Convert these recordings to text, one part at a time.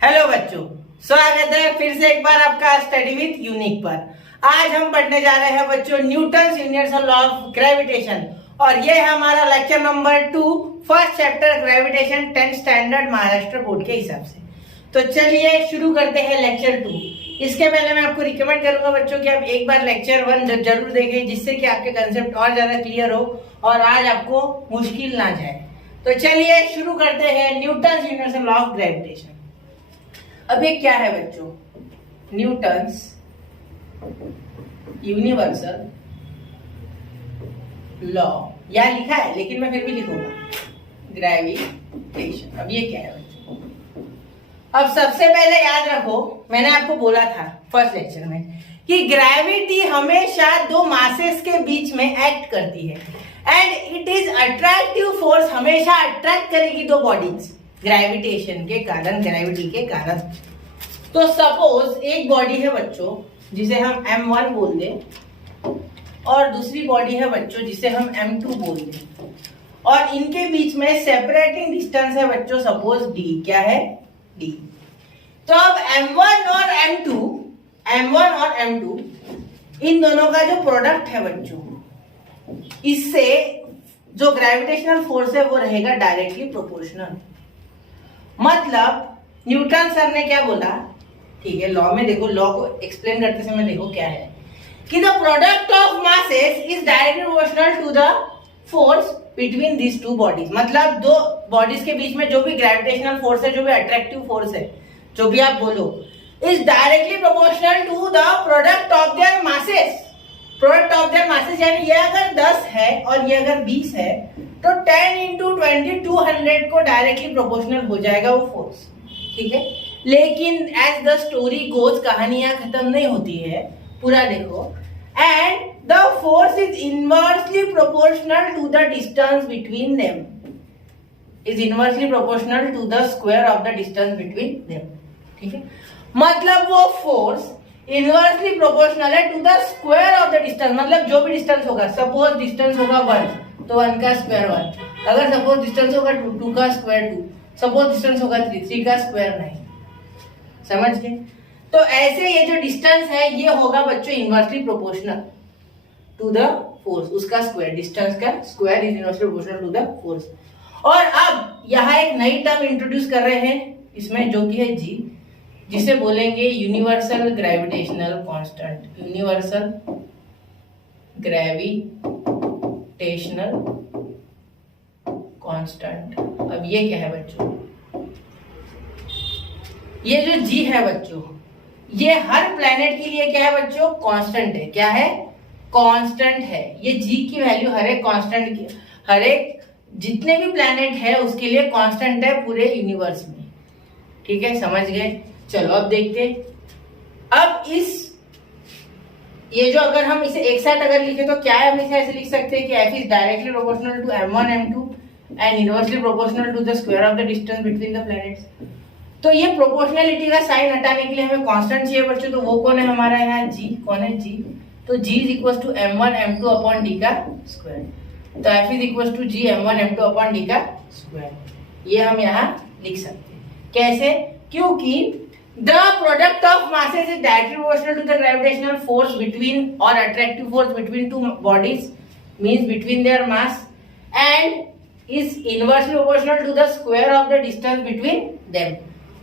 Hello बच्चों, स्वागत है फिर से एक बार आपका स्टडी विथ यूनिक पर। आज हम पढ़ने जा रहे हैं बच्चों Newton's universal law of gravitation और ये है हमारा lecture number 2, first chapter gravitation 10th standard Maharashtra board के हिसाब से। तो चलिए शुरू करते हैं लेक्चर 2। इसके पहले मैं आपको रिकमेंड करूंगा बच्चों कि आप एक बार लेक्चर 1 जरूर देखें, जिससे कि आपके कंसेप्ट और ज्यादा क्लियर हो और आज आपको मुश्किल ना जाए। तो चलिए शुरू करते हैं Newton's universal law of gravitation. अब ये क्या है बच्चों? न्यूटन्स यूनिवर्सल लॉ, यहां लिखा है लेकिन मैं फिर भी लिखूंगा ग्रेविटेशन। अब ये क्या है बच्चों? अब सबसे पहले याद रखो, मैंने आपको बोला था फर्स्ट लेक्चर में कि ग्रेविटी हमेशा दो मासेस के बीच में एक्ट करती है and it is attractive force, हमेशा अट्रैक्ट करेगी दो बॉडीज ग्रेविटेशन के कारण, ग्रेविटी के कारण। तो सपोज एक बॉडी है बच्चों जिसे हम m1 बोल दें और दूसरी बॉडी है बच्चों जिसे हम m2 बोल दें, और इनके बीच में सेपरेटिंग डिस्टेंस है बच्चों सपोज d। क्या है? d। तो अब m1 और m2 इन दोनों का जो प्रोडक्ट है बच्चों, इससे जो ग्रेविटेशनल फोर्स है वो रहेगा डायरेक्टली प्रोपोर्शनल। मतलब न्यूटन सर ने क्या बोला, ठीक है, लॉ में देखो, लॉ को एक्सप्लेन करते समय देखो क्या है कि the product of masses is directly proportional to the force between this two bodies. मतलब दो बॉडीज के बीच में जो भी ग्रेविटेशनल फोर्स है, जो भी अट्रैक्टिव फोर्स है, जो भी आप बोलो, is directly proportional to the product of their masses. Product of their masses यानी ये अगर 10 है और ये अगर 20 है तो 10 into 20 200 को डायरेक्टली प्रोपोर्शनल हो जाएगा वो फोर्स, ठीक है। लेकिन एज द स्टोरी गोज, कहानियां खत्म नहीं होती है, पूरा देखो। And the force is inversely proportional to the distance between them, is inversely proportional to the square of the distance between them, ठीक है। मतलब वो फोर्स इनवर्सली प्रोपोर्शनल है to the square of the distance. मतलब जो भी distance होगा, suppose distance होगा 1 तो 1 का स्क्वायर 1, अगर सपोज डिस्टेंस होगा 2 का स्क्वायर 2, सपोज डिस्टेंस होगा 3 का स्क्वायर 9। समझ गए? तो ऐसे ये जो डिस्टेंस है ये होगा बच्चों inversely proportional to the force, उसका स्क्वायर, डिस्टेंस का square is inversely proportional to the force. और अब यहाँ एक नई टर्म इंट्रोड्यूस कर रहे हैं इसमें, जो कि है जी, जिसे बोलेंगे universal gravitational constant. Universal gravitational constant. अब ये क्या है बच्चों? ये जो जी है बच्चों, ये हर प्लेनेट के लिए क्या है बच्चों? कांस्टेंट है। क्या है? कांस्टेंट है। ये जी की वैल्यू हर एक कांस्टेंट की, हर एक जितने भी प्लेनेट है उसके लिए कांस्टेंट है पूरे यूनिवर्स में, ठीक है। समझ गए? चलो अब देखते। अब ये जो अगर हम इसे एक साथ अगर लिखे तो क्या है? हम इसे ऐसे लिख सकते हैं कि f is directly proportional to m1 m2 and inversely proportional to the square of the distance between the planets. तो ये प्रोपोर्शनलिटी का साइन हटाने के लिए हमें कांस्टेंट चाहिए बच्चों, तो वो कौन है हमारा यहाँ? g। कौन है? g। तो g is equal to m1 m2 upon d का स्क्वायर। तो f is equal to g m1 m2 upon d का स्क्वायर। ये हम यहाँ लिख सकते हैं। कैसे? क्योंकि the product of masses is directly proportional to the gravitational force between or attractive force between two bodies, means between their mass, and is inversely proportional to the square of the distance between them।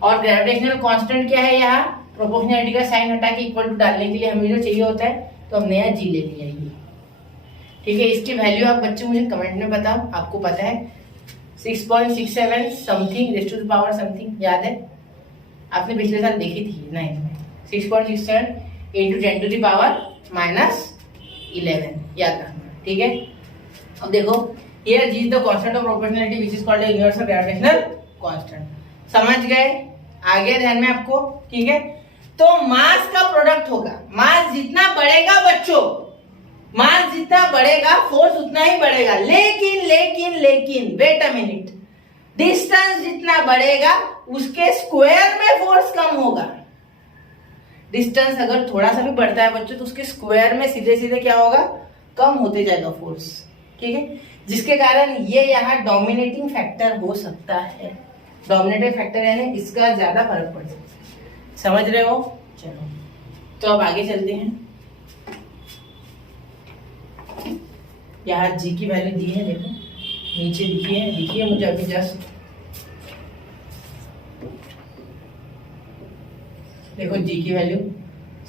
और gravitational constant क्या है? यहाँ proportionality का sign हटा के equal to डालने के लिए हमें जो चाहिए होता है, तो हमने यहाँ जी ले लिया है, ठीक है। इसकी वैल्यू आप बच्चे मुझे कमेंट में बताओ, आपको पता है 6.67 something raise to the power something, याद है? आपने पिछले साल देखी थी 9th में। 6.67 इंटू 10 टू द पावर -11, याद रखना, ठीक है। अब देखो, here G is the constant of proportionality which is called universal gravitational constant. समझ गए? आ गया ध्यान में आपको, ठीक है। तो मास का प्रोडक्ट होगा, मास जितना बढ़ेगा बच्चों, मास जितना बढ़ेगा फोर्स उतना ही बढ़ेगा। लेकिन वेट अ मिनट, डिस्टेंस जितना बढ़ेगा उसके स्क्वायर में फोर्स कम होगा। डिस्टेंस अगर थोड़ा सा भी बढ़ता है बच्चों तो उसके स्क्वायर में सीधे सीधे क्या होगा? कम होते जाएगा फोर्स, ठीक है। जिसके कारण ये यहाँ डोमिनेटिंग फैक्टर हो सकता है। डोमिनेटिंग फैक्टर यानी इसका ज्यादा फर्क पड़ सकता है। समझ रहे हो? चलो तो अब आगे चलते हैं। यहाँ जी की वैल्यू दी है, देखो नीचे दिखिए मुझे अभी जस्ट, देखो जी की वैल्यू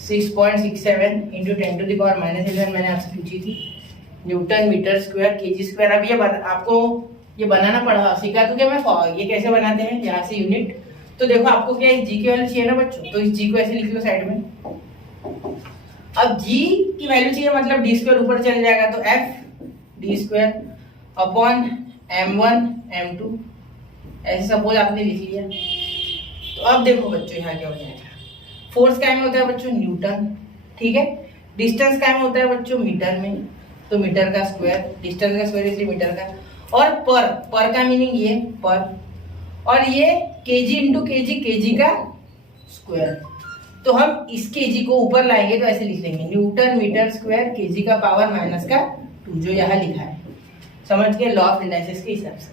6.67 इंटू 10⁻⁻11 मैंने आपसे पूछी थी, newton metre square KG square. अब ये आपको ये बनाना पड़ा, सिखा दूं क्या मैं ये कैसे बनाते हैं यहाँ से यूनिट। तो देखो आपको क्या जी की वैल्यू चाहिए ना बच्चों, तो इस जी को ऐसे लिख लो साइड में। अब जी की वैल्यू चाहिए मतलब डी स्क्वायर ऊपर चल जाएगा, तो F D square upon m1 m2 ऐसे सपोज आपने लिख लिया। तो अब देखो बच्चों यहाँ क्या हो जाएगा, फोर्स क्या में होता है बच्चों, न्यूटन, ठीक है। डिस्टेंस क्या में होता है बच्चों, मीटर में, तो मीटर का स्क्वायर, डिस्टेंस का स्क्वायर इसलिए मीटर का। और पर का मीनिंग ये पर, और ये केजी इंटू केजी का स्क्वायर। तो हम इस केजी को ऊपर लाएंगे तो ऐसे लिख लेंगे न्यूटन मीटर स्क्वायर केजी का पावर -2 जो यहाँ लिखा है। समझ गए? लॉ ऑफ इंडाइसिस के हिसाब से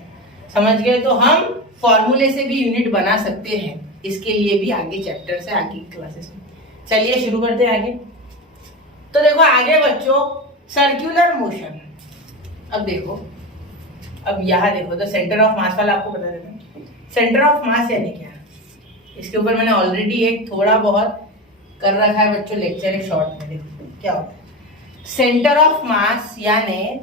समझ गए। तो हम फॉर्मूले से भी यूनिट बना सकते हैं, इसके लिए भी आगे चैप्टर से आगे क्लासेस में। चलिए शुरू करते हैं आगे। तो देखो आगे बच्चों सर्कुलर मोशन। अब देखो, अब यहाँ देखो तो सेंटर ऑफ मास वाला आपको बता देता हूँ। सेंटर ऑफ मास यानी क्या, इसके ऊपर मैंने ऑलरेडी एक थोड़ा बहुत कर रखा है बच्चों लेक्चर एक शॉर्ट में। देखो क्या होता है सेंटर ऑफ मास, यानी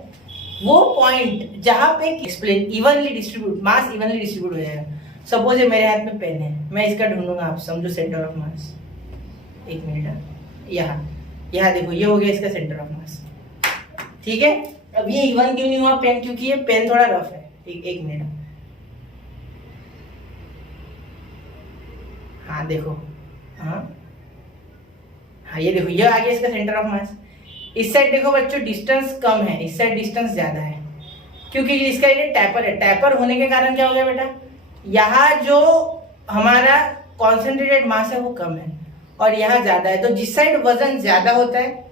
वो पॉइंट जहां पे एक्सप्लेन इवनली डिस्ट्रीब्यूट मास इवनली डिस्ट्रीब्यूट हो जाएगा। सपोज ये मेरे हाथ में पेन है, मैं इसका ढूंढूंगा, आप समझो सेंटर ऑफ मास। एक मिनट, यहाँ देखो ये हो गया इसका सेंटर ऑफ मास, ठीक है। अब ये इवन क्यों नहीं हुआ पेन, क्योंकि ये पेन थोड़ा रफ है। एक मिनट, हाँ देखो, हाँ ये देखो ये आ गया इसका सेंटर ऑफ मास। इस साइड देखो बच्चों डिस्टेंस कम है, इस साइड डिस्टेंस ज्यादा है, क्योंकि इसका ये टैपर है। टैपर होने के कारण क्या हो गया बेटा, यहाँ जो हमारा कॉन्सेंट्रेटेड मास है वो कम है और यहाँ ज्यादा है। तो जिस साइड वजन ज्यादा होता है,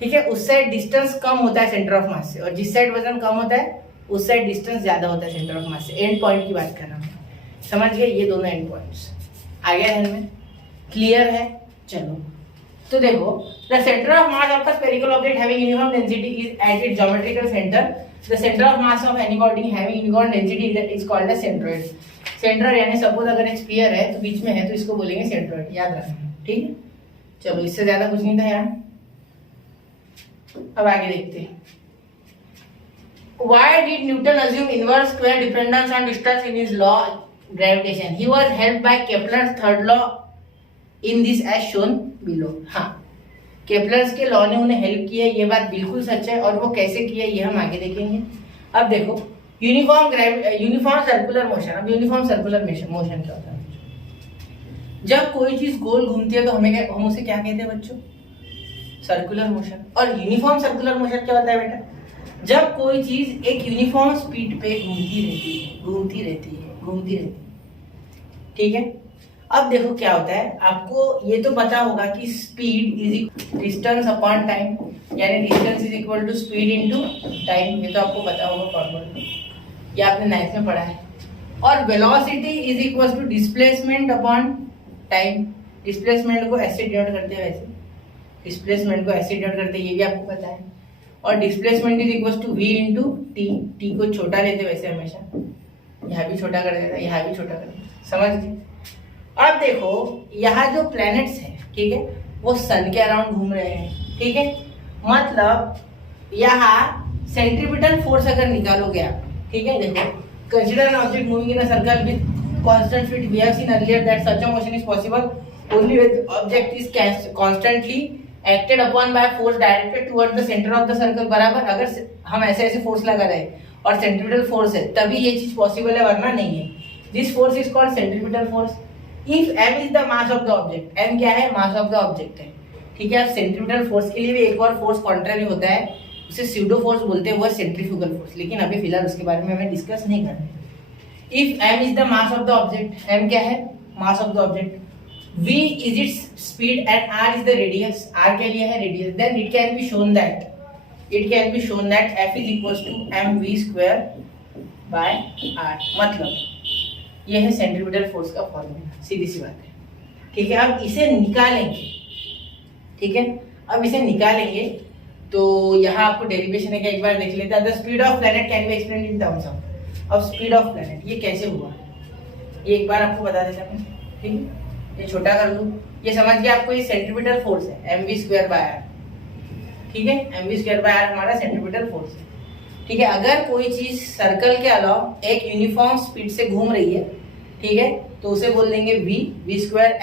ठीक है, उस साइड डिस्टेंस कम होता है सेंटर ऑफ मास से, और जिस साइड वजन कम होता है उस साइड डिस्टेंस ज्यादा होता है सेंटर ऑफ मास से। एंड पॉइंट की बात कर रहा हूँ, समझ गए? ये दोनों एंड पॉइंट्स आ गया ध्यान में, क्लियर है? चलो तो देखो the centre of mass of the spherical object having uniform density is at its geometrical centre. The centre of mass of any body having uniform density is called the centroid. Centroid यानी suppose अगर एक sphere है तो बीच में है तो इसको बोलेंगे सेंट्रोइड, याद रखना, ठीक है। चलो इससे ज्यादा कुछ नहीं था यहाँ, अब आगे देखते हैं। Why did Newton assume inverse square dependence on distance in his law gravitation? He was helped by Kepler's third law in this as shown below. हाँ, केपलर्स के लॉ ने उन्हें हेल्प किया, ये बात बिल्कुल सच है, और वो कैसे किया ये हम आगे देखेंगे। अब देखो यूनिफॉर्म सर्कुलर मोशन। अब यूनिफॉर्म सर्कुलर मोशन क्या होता है? जब कोई चीज गोल घूमती है तो हम उसे क्या कहते हैं बच्चों? Circular motion. और यूनिफॉर्म सर्कुलर मोशन क्या होता है बेटा? जब कोई चीज एक यूनिफॉर्म स्पीड पे घूमती रहती है, ठीक है। अब देखो क्या होता है, आपको ये तो पता होगा कि speed is distance upon time, यानी distance is equal to speed into time, ये तो आपको पता होगा फॉर्मूला, ये आपने 9th में पढ़ा है। और velocity is equal to displacement upon time. Displacement को ऐसे डिनोट करते हैं, वैसे डिस्प्लेसमेंट को ऐसे डिनोट करते हैं, ये भी आपको पता है। और displacement is equal to v into t. T को छोटा लेते वैसे हमेशा, यहाँ भी छोटा कर देता, यहाँ भी छोटा कर देता, समझ गए? अब देखो यहाँ जो प्लैनेट्स हैं, ठीक है, वो सन के अराउंड घूम रहे हैं, ठीक है। मतलब यहाँ सेंट्रीपिटल फोर्स अगर निकालोगे आप, ठीक है, देखो consider an object moving in a circle with constant speed. We have seen earlier that such a motion is possible only when object is constantly acted upon by force directed towards the centre of the circle. बराबर, अगर हम ऐसे force लगा रहे और centripetal force है तभी ये चीज पॉसिबल है, वरना नहीं है। This force is called centripetal force. If m is the mass of the object, m क्या है? मास ऑफ द ऑब्जेक्ट है, ठीक है। अब सेंट्रीपिटल फोर्स के लिए भी एक और फोर्स कॉन्ट्ररी होता है, उसे स्यूडो फोर्स बोलते हैं, वो है सेंट्रीफ्यूगल फोर्स, लेकिन अभी फिलहाल उसके बारे में हमें डिस्कस नहीं करना है। If m is the mass of the object, m क्या है? Mass of the object, v is its speed and r is the radius, r के लिए है radius, then it can be shown that f is equals to mv square by r। मतलब ये है centripetal force का formula, सीधी सी बात है। ठीक है, अब इसे निकालेंगे। ठीक है, अब इसे निकालेंगे तो यहाँ आपको डेरिवेशन है, एक बार देख लेते हैं। The speed of planet can be explained in terms of speed of planet. ये कैसे हुआ ये एक बार आपको बता देता हूँ। ठीक है, ये छोटा कर लूँ, ये समझ गया आपको, ये सेंट्रीपिटल फोर्स है mv²/r। ठीक है, mv²/r हमारा सेंट्रीपिटल फोर्स है। ठीक है, अगर कोई चीज सर्कल के अलावा एक यूनिफॉर्म स्पीड से घूम रही है, ठीक है, तो उसे बोल देंगे v²।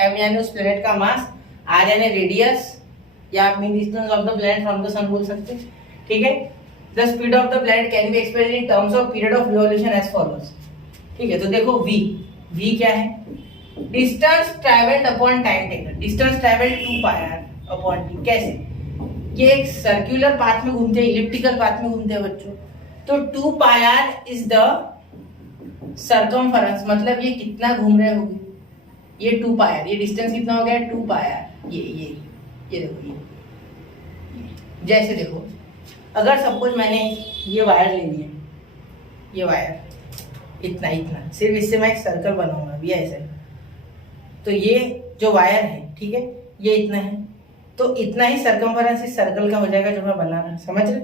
m यानी उस प्लेनेट का मास, r यानी रेडियस, या आप mean distance of the planet from the sun बोल सकते हैं। ठीक है, the speed of the planet can be expressed in terms of period of revolution as follows. ठीक है, तो देखो v क्या है, distance travelled upon time taken. Distance travelled 2πr upon t। कैसे, ये एक सर्कुलर पाथ में घूमते हैं, इलिप्टिकल पाथ में घूमते हैं बच्चों, तो 2πr इज द सर्कमफरेंस, मतलब ये कितना घूम रहे होंगे, ये 2πr, ये डिस्टेंस कितना हो गया 2πr। ये देखो, ये जैसे देखो, अगर सपोज मैंने ये वायर लेनी है, ये वायर इतना सिर्फ इससे मैं एक सर्कल बनाऊंगा भी ऐसे, तो ये जो वायर है, ठीक है, ये इतना है, तो इतना ही सर्कमफरेंस इस सर्कल का हो जाएगा जो मैं बना रहा, समझ रहे?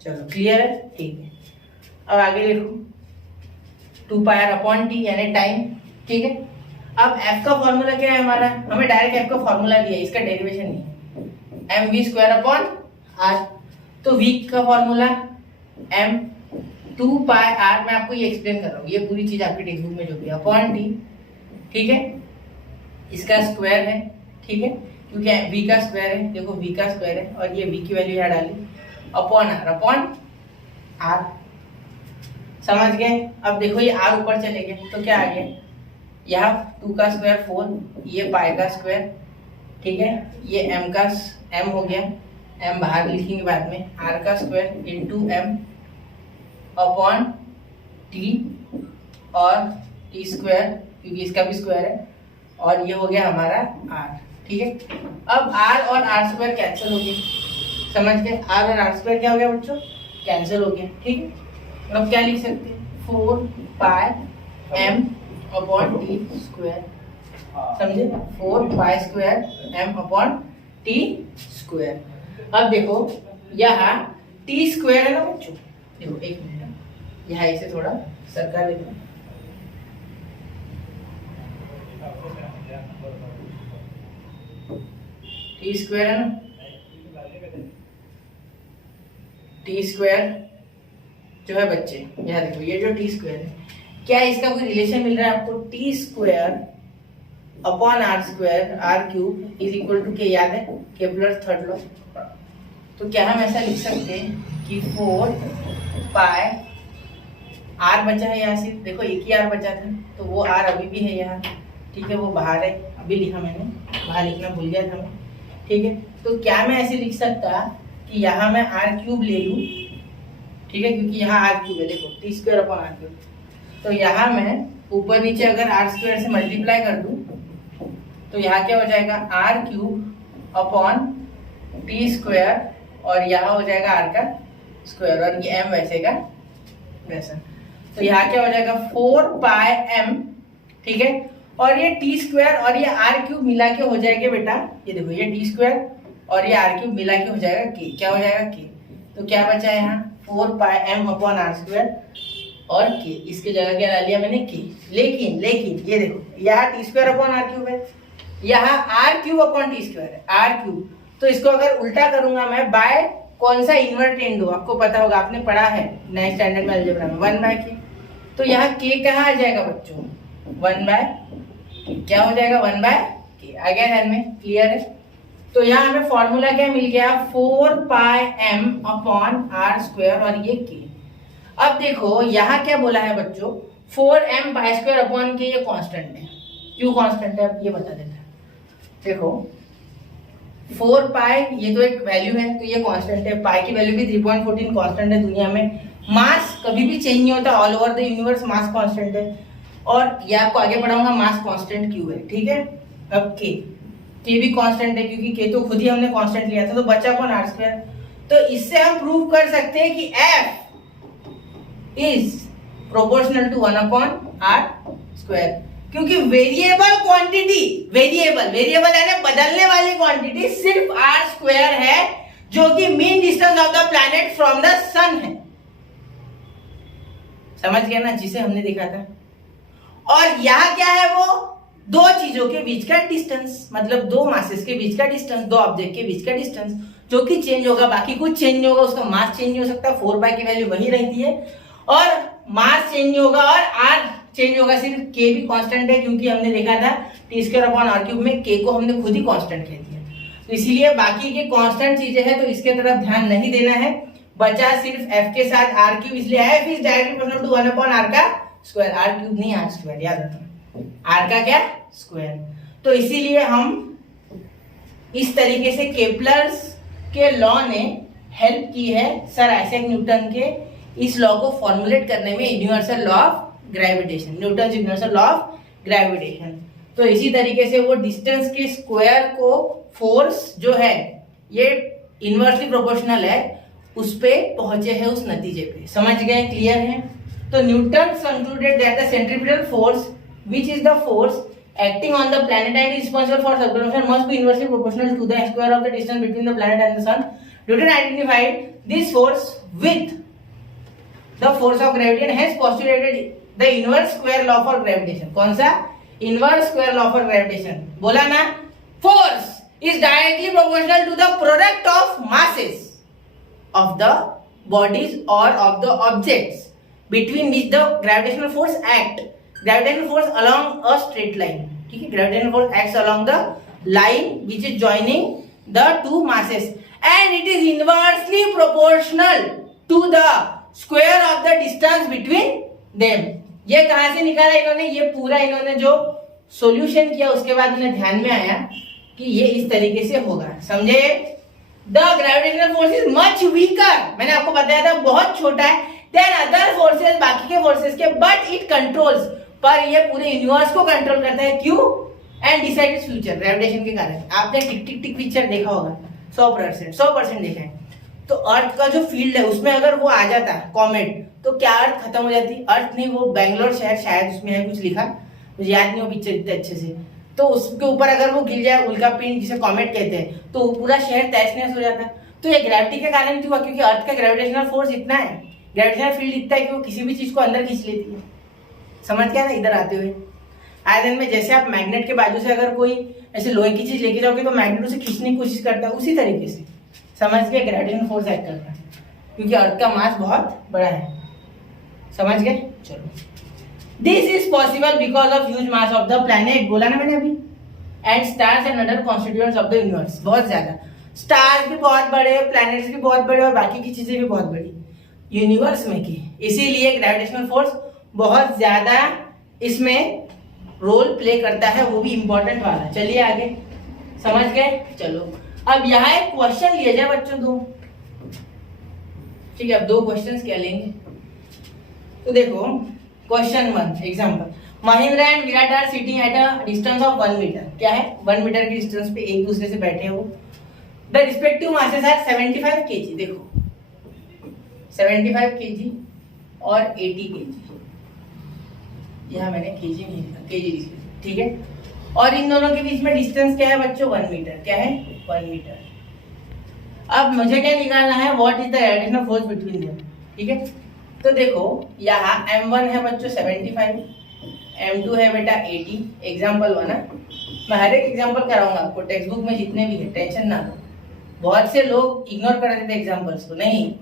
चलो क्लियर है, ठीक है। अब आगे देखो, 2πr अपॉन t यानी टाइम। ठीक है, अब f का फॉर्मूला क्या है हमारा, हमें डायरेक्ट f का फॉर्मूला दिया है, इसका डेरिवेशन नहीं है, mv² अपॉन r। तो v का फॉर्मूला m 2πr, मैं आपको ये एक्सप्लेन कर रहा हूँ, ये पूरी चीज आपकी टेक्स्ट बुक में जो भी अपॉन t। ठीक है, इसका स्क्वायर है, ठीक है, क्योंकि v का स्क्वायर है, देखो v का स्क्वायर है, और ये v की वैल्यू यहाँ डाली, अपॉन r। समझ गए? अब देखो ये r ऊपर चले गए तो क्या आ गया, यहाँ 2 का स्क्वायर 4, ये पाई का स्क्वायर, ठीक है, ये m हो गया, m बाहर लिखेंगे बाद में, r का square into m upon t, और t स्क्वायर क्योंकि इसका भी स्क्वायर है, और ये हो गया हमारा r। ठीक है, अब r और r स्क्वायर कैंसिल हो गए, समझ गए? r और r स्क्वायर क्या हो गया बच्चों, कैंसिल हो गया। ठीक है, अब क्या लिख सकते हैं, 4πm अपॉन टी स्क्वायर, समझे? 4π² m अपॉन टी स्क्वायर। अब देखो यहाँ टी स्क्वायर है ना बच्चों, देखो एक मिनट, यहाँ इसे थोड़ा सरका लेते, टी स्क्वायर है ना, टी स्क्वायर जो है बच्चे, यहाँ देखो ये जो टी स्क्वायर है, क्या इसका कोई रिलेशन मिल रहा है आपको? T square upon r square, r cube is equal to k, याद है केपलर थर्ड लॉ। तो क्या हम ऐसा लिख सकते हैं कि 4π, आर बचा है यहाँ सिर्फ, देखो एक ही आर बचा था, तो वो आर अभी भी है यहाँ, ठीक है, वो बाहर है, अभी लिखा मैंने, बाहर लिखना भूल गया था मैं। ठीक है, तो क्या मैं ऐसे लिख सकता कि यहाँ मैं आर क्यूब ले लूँ, ठीक है, क्योंकि यहाँ आर क्यूब है, देखो t square upon r cube, तो यहाँ मैं ऊपर नीचे अगर आर स्क्वायर से मल्टीप्लाई कर दूं तो यहाँ क्या हो जाएगा, r cube upon t square, और यहाँ हो जाएगा आर का स्क्वायर, और ये एम वैसे का वैसा, तो यहाँ क्या हो जाएगा 4πm। ठीक है, और ये टी स्क्वायर और ये आर क्यूब मिला के हो जाएगा बेटा, ये देखो ये टी स्क्वायर और ये आर क्यूब मिला के हो जाएगा के, क्या हो जाएगा के, तो क्या बचा है यहाँ 4πm अपॉन आर स्क्वायर और के, इसकी जगह क्या डाल लिया मैंने के। लेकिन ये देखो यहाँ t square upon r cube है, यहाँ r cube upon t square है, आर क्यूब, तो इसको अगर उल्टा करूंगा मैं बाय कौन सा इन्वर्टेंड हो, आपको पता होगा, आपने पढ़ा है 9th स्टैंडर्ड में अलजेब्रा में, 1/k, तो यहाँ k कहाँ आ जाएगा बच्चों, 1/k, क्या हो जाएगा 1/k, आ गया ध्यान में, क्लियर है? तो यहाँ हमें फॉर्मूला क्या मिल गया, 4πm अपॉन आर स्क्वायर और ये k। अब देखो यहाँ क्या बोला है बच्चों, 4m/² अपॉन के, ये कांस्टेंट है, क्यों कांस्टेंट है अब ये बता देता है। देखो 4π ये तो एक वैल्यू है, तो ये कांस्टेंट है, पाई की वैल्यू भी 3.14 कांस्टेंट है दुनिया में, मास कभी भी चेंज नहीं होता, all over the universe mass constant है, और ये आपको आगे पढ़ाऊंगा मास कांस्टेंट क्यों है। ठीक है, अब के भी कांस्टेंट है, क्योंकि के तो खुद ही हमने कांस्टेंट लिया था, तो बचा अपॉन आर स्क्वायर, तो इससे हम प्रूव कर सकते हैं कि f is proportional to 1/r square, क्योंकि वेरिएबल क्वांटिटी, वेरिएबल यानी बदलने वाली क्वांटिटी सिर्फ आर स्क्वायर है, जो कि mean distance of the planet from the sun है। समझ गया ना, जिसे हमने देखा था। और यहां क्या है, वो दो चीजों के बीच का डिस्टेंस, मतलब दो मासेस के बीच का डिस्टेंस, दो ऑब्जेक्ट के बीच का डिस्टेंस, जो कि चेंज होगा, बाकी कुछ चेंज नहीं होगा, उसका मास चेंज नहीं हो सकता, 4 की वैल्यू वही रहती है, और मास चेंज नहीं होगा और आर चेंज होगा, सिर्फ के भी कांस्टेंट है, क्योंकि हमने देखा था t²/r³ में के को हमने खुद ही कांस्टेंट कह दिया। तो इसीलिए बाकी के कांस्टेंट चीजें हैं तो इसके तरफ ध्यान नहीं देना है, बचा सिर्फ f के साथ r³, इसलिए f is directly proportional to 1/r का स्क्वायर, r³ नहीं r², याद रखना, r का क्या स्क्वायर। तो इसीलिए हम इस तरीके से केपलर्स के लॉ ने हेल्प की है सर आइजैक न्यूटन के इस लॉ को फॉर्मुलेट करने में, universal law of gravitation, Newton universal law of gravitation. तो इसी तरीके से वो डिस्टेंस के स्क्वायर को फोर्स जो है ये इनवर्सली प्रोपोर्शनल है, उस पे पहुंचे हैं उस नतीजे पे। समझ गए, क्लियर है। तो Newton concluded that the centripetal force which is the force acting on the planet and is responsible for circular motion must be inversely proportional to the square of the distance between the planet and the sun. Newton identified this force with the force of gravity and has postulated the inverse square law for gravitation. कौन सा inverse square law for gravitation? बोला ना, force is directly proportional to the product of masses of the bodies or of the objects between which the gravitational force act. Gravitational force along a straight line, ठीक है, gravitational force acts along the line which is joining the two masses and it is inversely proportional to the square of the distance between them. ये कहां से निकाला इन्होंने, ये पूरा इन्होंने जो सॉल्यूशन किया उसके बाद उन्हें ध्यान में आया कि ये इस तरीके से होगा। समझे, the gravitational force is much weaker, मैंने आपको बताया था बहुत छोटा है देन अदर फोर्सेस, बाकी के फोर्सेस के, बट इट कंट्रोल्स, पर ये पूरे यूनिवर्स को कंट्रोल करता है, क्यों, and decide its future, gravitation के कारण। आपने टिक टिक टिक पिक्चर देखा होगा, 100% देखा है। तो अर्थ का जो फील्ड है उसमें अगर वो आ जाता कॉमेट, तो क्या अर्थ खत्म हो जाती, अर्थ नहीं, वो बैंगलोर शहर शायद उसमें है, कुछ लिखा, मुझे याद नहीं हो पिक्चर इतने अच्छे से, तो उसके ऊपर अगर वो गिर जाए, उल्का पिंड जिसे कॉमेट कहते हैं, तो पूरा शहर तहस नहस हो जाता। तो ये ग्रेविटी के कारण क्यों हुआ, क्योंकि अर्थ का ग्रेविटेशनल फोर्स इतना है, ग्रेविटेशनल फील्ड इतना है कि वो किसी भी चीज को अंदर खींच लेती है। समझ गया ना, इधर आते हुए आयरन में जैसे आप मैग्नेट के बाजू से अगर कोई ऐसे लोहे की चीज लेके जाओगे तो मैग्नेट उसे खींचने की कोशिश करता है, उसी तरीके से समझ गए ग्रेविटेशनल फोर्स एक्ट करता है, क्योंकि अर्थ का मास बहुत बड़ा है। समझ गए, चलो। This is possible because of huge mass of the planet, बोला ना मैंने अभी, and stars and other constituents of the universe, बहुत ज्यादा, स्टार्स भी बहुत बड़े, प्लैनेट्स भी बहुत बड़े और बाकी की चीजें भी बहुत बड़ी यूनिवर्स में की, इसीलिए ग्रेविटेशनल फोर्स बहुत ज्यादा इसमें रोल प्ले करता है, वो भी इंपॉर्टेंट वाला। चलिए आगे, समझ गए, चलो। अब यहाँ एक क्वेश्चन लिया जाए बच्चों, दो, ठीक है। अब दो क्वेश्चंस क्या लेंगे, तो देखो question 1 example, Mahindra and Virat are sitting at a distance of 1 metre, क्या है 1 मीटर की डिस्टेंस पे एक दूसरे से बैठे हो, the respective masses are 75 kg, देखो 75 kg और 80 kg, यहाँ मैंने केजी नहीं लिखा, केजी लिखा, ठीक है। और इन दोनों के बीच में डिस्टेंस क्या है बच्चों, 1 मीटर, क्या है 1 मीटर। अब मुझे क्या निकालना है, what is the gravitational force between them, ठीक है। तो देखो यहाँ m1 है बच्चों 75, m2 है बेटा 80, एग्जाम्पल 1 है, मैं हर एक एग्जाम्पल कराऊंगा आपको, टेक्स्ट बुक में जितने भी है, टेंशन ना लो। बहुत से लोग इग्नोर कर देते एग्जाम्पल्स को, नहीं,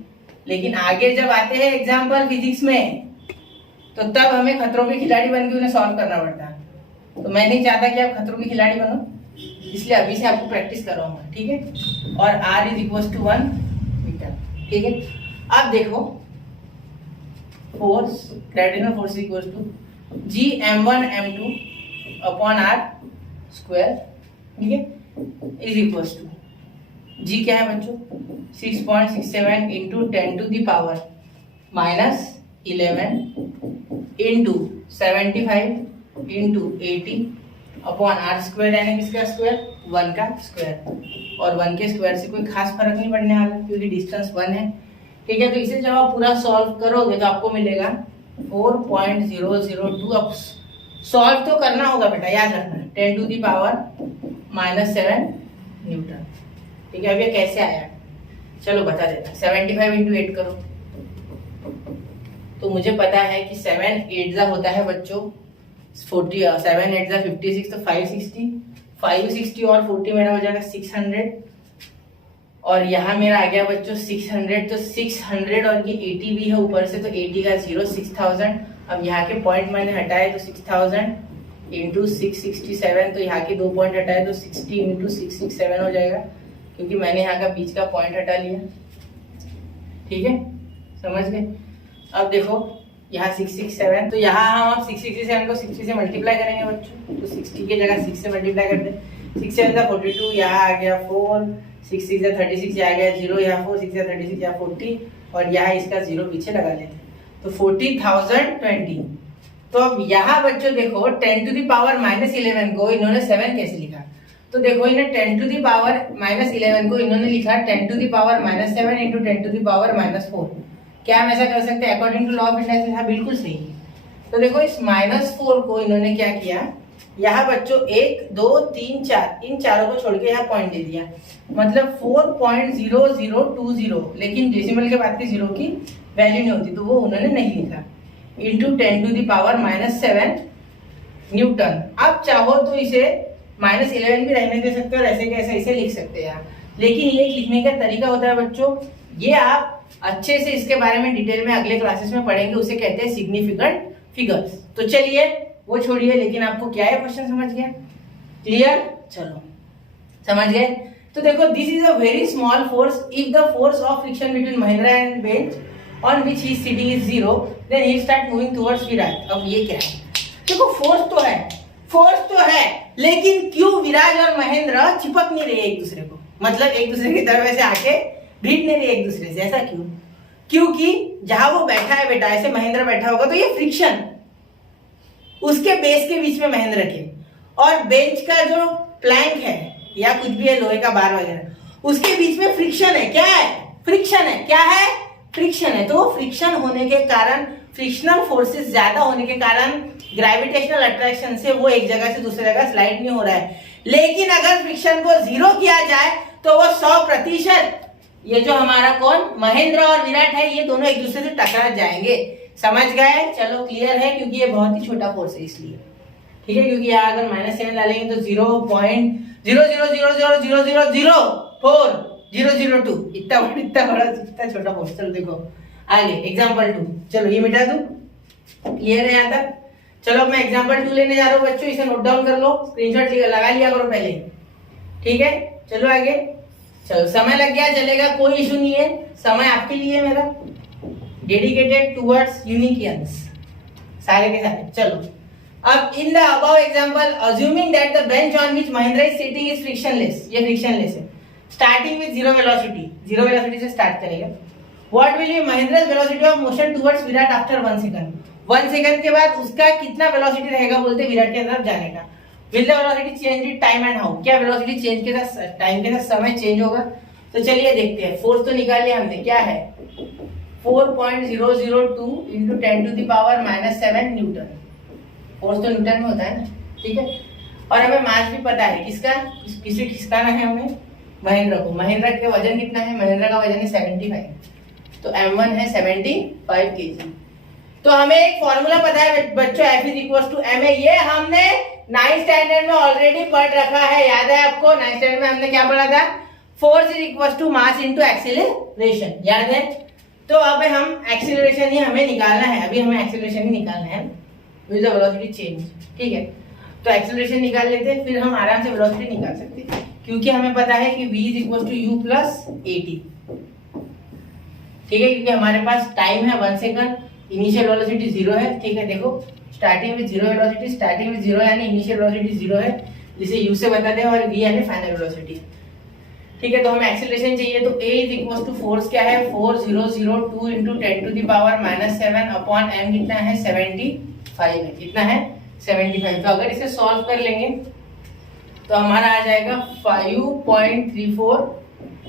लेकिन आगे जब आते हैं एग्जाम्पल फिजिक्स में तो तब हमें खतरों के खिलाड़ी बन के उन्हें सॉल्व करना पड़ता है। तो मैं नहीं चाहता कि आप खतरों के खिलाड़ी बनो, इसलिए अभी से आपको प्रैक्टिस कराऊंगा, ठीक है। और r is equal to 1 metre, ठीक है। अब देखो force, gravitational force equal to g m1 m2 upon r square, ठीक है, इज इक्वल टू g क्या है बच्चों 6.67 into 10 to the power minus 11 into 75 into 80 upon r square, यानी किसका स्क्वायर 1 का स्क्वायर, और 1 के स्क्वायर से कोई खास फर्क नहीं पड़ने वाला क्योंकि डिस्टेंस 1 है, ठीक है। तो इसे जब आप पूरा सॉल्व करोगे तो आपको मिलेगा 4.002, अब सॉल्व तो करना होगा बेटा, याद रखना 10 टू द पावर -7 न्यूटन। ठीक है, अब ये कैसे आया चलो बता देता। 75 इंटू 8 करो तो मुझे पता है कि 7 8 होता है बच्चों 40, 7 8 56, तो 560 और 40 मेरा हो जाएगा 600, और यहाँ मेरा आ गया बच्चों 600, तो 600 और ये 80 भी है ऊपर से, तो 80 का 0 6000। अब यहाँ के पॉइंट मैंने हटाए तो 6000 इंटू 667, तो यहाँ के 2 पॉइंट हटाए तो 60 इंटू 667 हो जाएगा, क्योंकि मैंने यहाँ का बीच का पॉइंट हटा लिया। ठीक है, समझ गए। अब देखो यहाँ 667, तो यहाँ हम अब 667 को 60 से मल्टीप्लाई करेंगे बच्चों, तो 60 की जगह 6 से मल्टीप्लाई करते हैं। 6 7 42, यहाँ आ गया 4, 6 6 36, यहाँ आ गया 0, यहाँ 4 6 36, यहाँ 40, और यहाँ इसका 0 पीछे लगा लेते हैं, तो 40,020। तो अब यहाँ बच्चों देखो 10 टू द पावर -11 को इन्होंने 7 कैसे लिखा, तो देखो इन्हें 10 टू द पावर -11 को इन्होंने लिखा 10 to the power -7 into 10 to the power -4। क्या हम ऐसा कर सकते हैं according to law of induction? हाँ बिल्कुल सही है। तो देखो इस -4 को इन्होंने क्या किया, यहाँ बच्चों 1 2 3 4 इन चारों को छोड़ के यहाँ पॉइंट दे दिया, मतलब 4.0020, लेकिन डेसिमल के बाद के 0 की वैल्यू नहीं होती, तो वो उन्होंने नहीं लिखा, into 10 to the power -7 newton. आप चाहो तो इसे -11 भी रहने दे सकते हो और ऐसे कैसे इसे लिख सकते हैं, लेकिन ये लिखने का तरीका होता है बच्चों, ये आप अच्छे से इसके बारे में डिटेल में अगले क्लासेस में पढ़ेंगे, उसे कहते हैं सिग्निफिकेंट फिगर्स। तो चलिए वो छोड़िए, लेकिन आपको क्या है क्वेश्चन समझ गया? क्लियर? चलो समझ गए। तो देखो this is a very small force, if the force of friction between Mahindra and bench on which he sitting is 0, then he start moving towards Viraj. अब ये क्या है? देखो फोर्स तो है, लेकिन क्यों विराज और महेंद्र चिपक नहीं रहे एक दूसरे को, मतलब एक दूसरे की तरफ ऐसे आके भीड़ नहीं रही एक दूसरे से, ऐसा क्यों? क्योंकि जहां वो बैठा है बेटा, ऐसे महेंद्र बैठा होगा तो ये फ्रिक्शन उसके बेस के बीच में महेंद्र के, और बेंच का जो प्लैंक है या कुछ भी है लोहे का बार वगैरह, उसके बीच में फ्रिक्शन है। क्या है? फ्रिक्शन है। क्या है? फ्रिक्शन है। तो फ्रिक्शन होने के कारण, फ्रिक्शनल फोर्सेस ज्यादा होने के कारण ग्रेविटेशनल अट्रैक्शन से वो एक जगह से दूसरी जगह स्लाइड नहीं हो रहा है। लेकिन अगर फ्रिक्शन को 0 किया जाए तो वो 100%, ये जो हमारा कौन महेंद्र और विराट है, ये दोनों एक दूसरे से टकरा जाएंगे। समझ गए? चलो क्लियर है, क्योंकि ये बहुत ही छोटा फोर्स है इसलिए। ठीक है, क्योंकि यहाँ अगर -7 डालेंगे तो 0.0000004 इतना बड़ा इतना छोटा फोर्स। चलो देखो आगे एग्जाम्पल 2, चलो ये मिटा दूं, क्लियर है यहाँ तक? चलो मैं एग्जाम्पल 2 लेने जा रहा हूँ बच्चों, इसे नोट डाउन कर लो, स्क्रीनशॉट लगा लिया करो पहले। ठीक है, चलो आगे। चलो समय लग गया चलेगा, कोई इशू नहीं है, समय आपके लिए मेरा डेडिकेटेड टुवर्ड्स यूनिकियंस सारे के सारे। चलो अब in the above example assuming that the bench on which Mahendra is sitting is frictionless, ये फ्रिक्शनलेस है, स्टार्टिंग विद जीरो वेलोसिटी से स्टार्ट करेगा। What will be Mahendra's velocity of motion towards Virat after 1 second? 1 second के बाद उसका कितना वेलोसिटी रहेगा बोलते विराट की तरफ जाने का। Will the velocity change with time and how? क्या वेलोसिटी चेंज के साथ टाइम के साथ समय चेंज होगा? तो चलिए देखते हैं। फोर्स तो निकाल लिया हमने, क्या है 4.002 into 10 to the power -7 newton. Force तो न्यूटन में होता है ना, ठीक है। और हमें मास भी पता है किसका, किसे खिसकाना है हमें, महेंद्र को। महेंद्र का वजन कितना है? महेंद्र का वजन है 75, तो m1 है 75 kg। तो हमें एक फॉर्मूला पता है बच्चों, F is equal to ma। ये हमने 9th स्टैंडर्ड में ऑलरेडी पढ़ रखा है, याद है आपको? 9th स्टैंडर्ड में हमने क्या पढ़ा था? Force is equal to mass into acceleration, याद है? तो अब हम एक्सीलरेशन ही हमें निकालना है, अभी हमें एक्सीलरेशन ही निकालना है विद द वेलोसिटी चेंज, ठीक है। तो एक्सीलरेशन निकाल लेते हैं, फिर हम आराम से वेलोसिटी निकाल सकते हैं, क्योंकि हमें पता है कि v is equal to u plus at, ठीक है। क्योंकि हमारे पास टाइम है 1 सेकंड, इनिशियल वेलोसिटी 0 है, ठीक है। देखो starting with 0 velocity, starting with 0 यानी इनिशियल वेलोसिटी 0 है, जिसे u से बताते हैं, और v यानी फाइनल वेलोसिटी, ठीक है। तो हमें एक्सीलरेशन चाहिए, तो a is equal to force क्या है 4002 into 10 to the power -7 upon m कितना है 75 है, कितना है 75। तो अगर इसे सॉल्व कर लेंगे तो हमारा आ जाएगा 5.34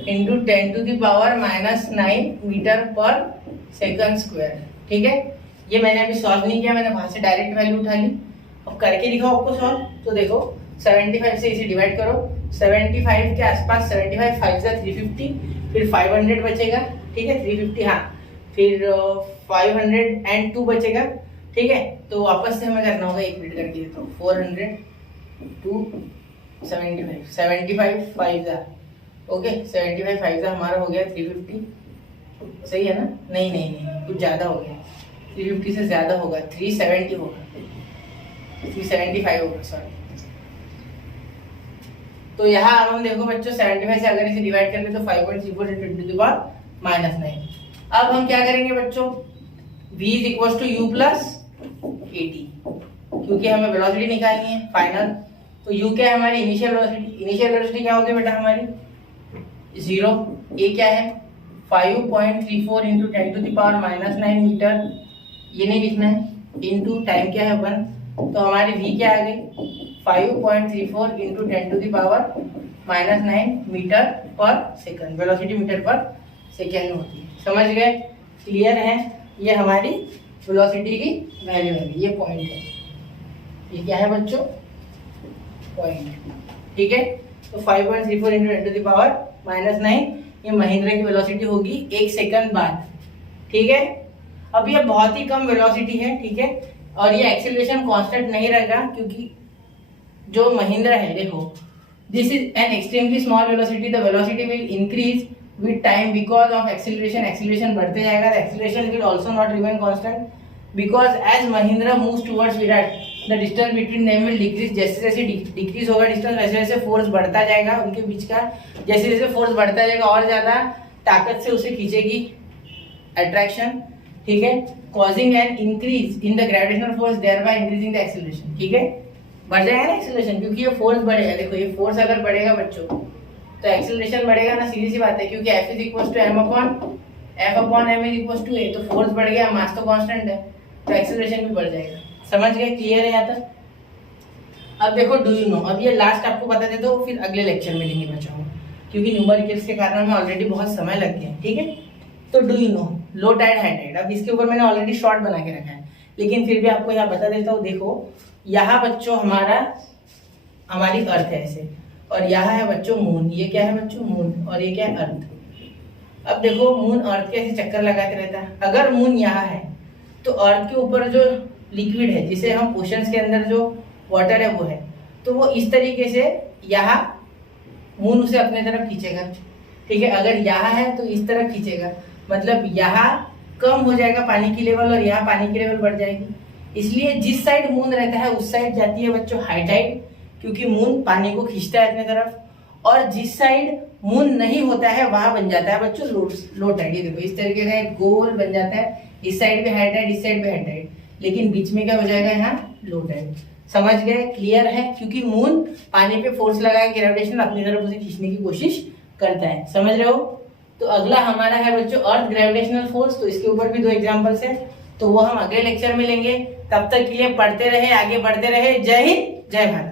into 10 to the power -9 metre पर सेकंड स्क्वायर, ठीक है। ये मैंने अभी सॉल्व नहीं किया, मैंने वहां से डायरेक्ट वैल्यू उठा ली। अब करके दिखाओ आपको सॉल्व। तो देखो 75 से इसे डिवाइड करो, 75 के आसपास 75 5 जा 350, फिर 500 बचेगा, ठीक है 350, हाँ फिर 502 बचेगा, ठीक है। तो वापस से हमें करना होगा, 1 मिनट करके देता हूँ, 400 टू 75, 75 5 जा, ओके 75 5 जा हमारा हो गया 350, सही है ना? नहीं नहीं नहीं, कुछ ज़्यादा हो गया, 350 से ज़्यादा होगा, 370 होगा, 375 होगा, सॉरी। तो यहाँ अब हम देखो बच्चों 75 से अगर इसे डिवाइड करें तो 5.34 into the power -9। अब हम क्या करेंगे बच्चों, v is equals to u plus 80, क्योंकि हमें वेलोसिटी निकालनी है फाइनल। तो u क्या है हमारी इनिशियल वेलोसिटी, इनिशियल वेलोसिटी क्या होगी बेटा हमारी 0, a क्या है 5.34 into 10 to the power -9 metre, ये नहीं लिखना है, इनटू टाइम क्या है 1, तो हमारी v क्या आ गई 5.34 into 10 to the power -9 metre पर सेकंड, वेलोसिटी मीटर पर सेकंड होती है। समझ गए? क्लियर है? ये हमारी वेलोसिटी की वैल्यू है, ये पॉइंट है, ये क्या है बच्चों पॉइंट, ठीक है। तो 5.34 into 10 to the power -9 ये महिंद्रा की वेलोसिटी होगी 1 सेकंड बाद, ठीक है। अब ये बहुत ही कम वेलोसिटी है, ठीक है, और ये एक्सीलरेशन कांस्टेंट नहीं रहेगा, क्योंकि जो महिंद्रा है देखो, this is an extremely small velocity, the velocity will increase with time because of acceleration, acceleration बढ़ते जाएगा, the acceleration will also not remain constant because as Mahindra moves towards Virat the distance between them will decrease, जैसे जैसे decrease होगा distance वैसे वैसे force बढ़ता जाएगा उनके बीच का, जैसे जैसे फोर्स बढ़ता जाएगा और ज्यादा ताकत से उसे खींचेगी अट्रैक्शन, ठीक है, causing an increase in the gravitational force thereby increasing the acceleration, ठीक है, बढ़ जाएगा ना एक्सीलरेशन, क्योंकि ये फोर्स बढ़ेगा। देखो ये फोर्स अगर बढ़ेगा बच्चों तो एक्सीलरेशन बढ़ेगा ना, सीधी सी बात है, क्योंकि F is equal to m upon m is equal to a, तो फोर्स बढ़ गया, मास तो कांस्टेंट है, तो एक्सीलरेशन भी बढ़ जाएगा। समझ गए? क्लियर है यहाँ तक? अब देखो डू यू नो, अब ये लास्ट आपको बता दे दो, फिर अगले लेक्चर में लेंगे बच्चों, क्योंकि न्यूमेरिकल्स के कारण हमें ऑलरेडी बहुत समय लग गया, ठीक है। तो do you know low tide high tide, अब इसके ऊपर मैंने ऑलरेडी शॉर्ट बना के रखा है, लेकिन फिर भी आपको यहाँ बता देता हूँ। देखो यहाँ बच्चों हमारी अर्थ है ऐसे, और यहाँ है बच्चों मून, ये क्या है बच्चों मून, और ये क्या है अर्थ। अब देखो मून अर्थ के ऐसे चक्कर लगाते रहता है, अगर मून यहाँ है तो अर्थ के ऊपर जो लिक्विड है, जिसे हम ओशंस के अंदर जो वाटर है वो है, तो वो इस तरीके से यहाँ मून उसे अपने तरफ खींचेगा, ठीक है। अगर यहाँ है तो इस तरफ खींचेगा, मतलब यहाँ कम हो जाएगा पानी की लेवल और यहाँ पानी की लेवल बढ़ जाएगी, इसलिए जिस साइड मून रहता है उस साइड जाती है बच्चों हाई टाइड, क्योंकि मून पानी को खींचता है अपने तरफ, और जिस साइड मून नहीं होता है वहां बन जाता है बच्चों लो टाइड। ये देखो इस तरीके का एक गोल बन जाता है, इस साइड पे हाई टाइड, इस साइड पे हाई टाइड, लेकिन बीच में क्या हो जाएगा यहाँ लो टाइड। समझ गए? क्लियर है? क्योंकि मून पानी पे फोर्स लगा के ग्रेविटेशन अपनी तरफ उसे खींचने की कोशिश करता है। समझ रहे हो? तो अगला हमारा है बच्चों अर्थ ग्रेविटेशनल फोर्स, तो इसके ऊपर भी 2 एग्जांपल्स है, तो वो हम अगले लेक्चर में लेंगे। तब तक के लिए पढ़ते रहे, आगे बढ़ते रहे। जय हिंद, जय भारत।